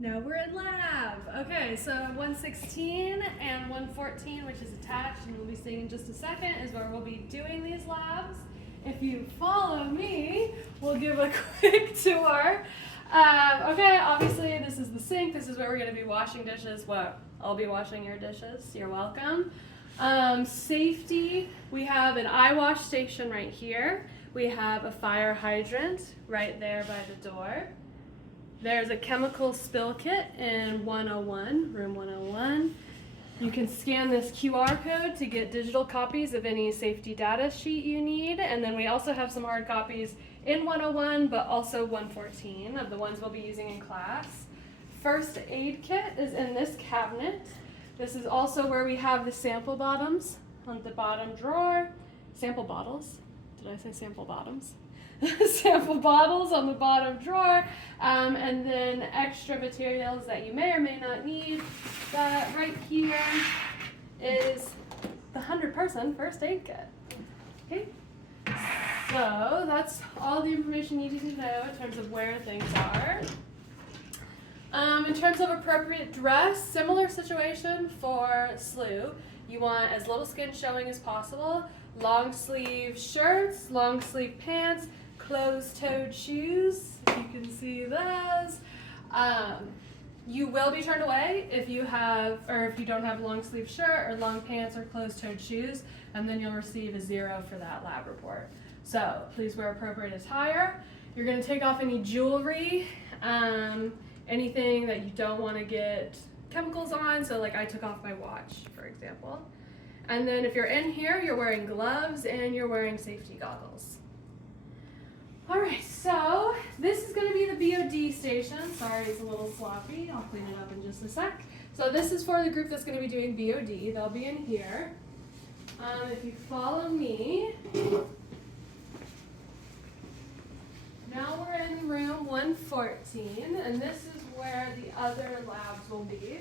Now we're in lab. Okay, so 116 and 114, which is attached and we'll be seeing in just a second, is where we'll be doing these labs. If you follow me, we'll give a quick tour. Okay, obviously this is the sink. This is where we're going to be washing dishes. Well, I'll be washing your dishes. You're welcome. Safety, we have an eye wash station right here. We have a fire hydrant right there by the door. There's a chemical spill kit in 101, room 101. You can scan this QR code to get digital copies of any safety data sheet you need. And then we also have some hard copies in 101, but also 114 of the ones we'll be using in class. First aid kit is in this cabinet. This is also where we have the sample bottoms on the bottom drawer. Sample bottles. Did I say sample bottoms? Sample bottles on the bottom drawer, and then extra materials that you may or may not need. That right here is the 100-person first aid kit. Okay, so that's all the information you need to know in terms of where things are. In terms of appropriate dress, similar situation for Slough. You want as little skin showing as possible. Long sleeve shirts, long sleeve pants, closed-toed shoes, if you can see those. You will be turned away if you don't have a long sleeve shirt or long pants or closed-toed shoes, and then you'll receive a 0 for that lab report. So please wear appropriate attire. You're going to take off any jewelry, anything that you don't want to get chemicals on, so like I took off my watch, for example. And then if you're in here, you're wearing gloves and you're wearing safety goggles. All right, so this is going to be the BOD station. Sorry, it's a little sloppy. I'll clean it up in just a sec. So this is for the group that's going to be doing BOD. They'll be in here. If you follow me, now we're in room 114, and this is where the other labs will be.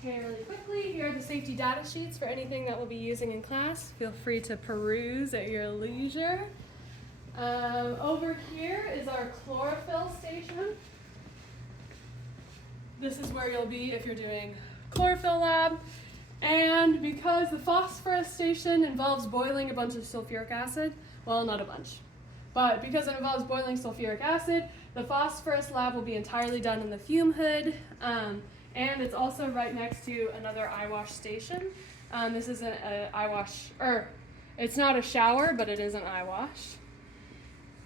Okay, really quickly, here are the safety data sheets for anything that we'll be using in class. Feel free to peruse at your leisure. Over here is our chlorophyll station. This is where you'll be if you're doing chlorophyll lab. And because the phosphorus station involves boiling a bunch of sulfuric acid, well, not a bunch, but because it involves boiling sulfuric acid, the phosphorus lab will be entirely done in the fume hood. And it's also right next to another eye wash station. This isn't an eye wash, or it's not a shower, but it is an eye wash.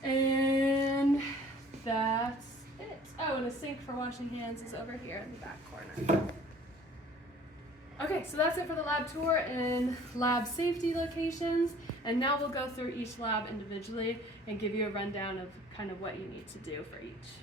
And that's it. Oh, and a sink for washing hands is over here in the back corner. Okay, so that's it for the lab tour and lab safety locations. And now we'll go through each lab individually and give you a rundown of kind of what you need to do for each.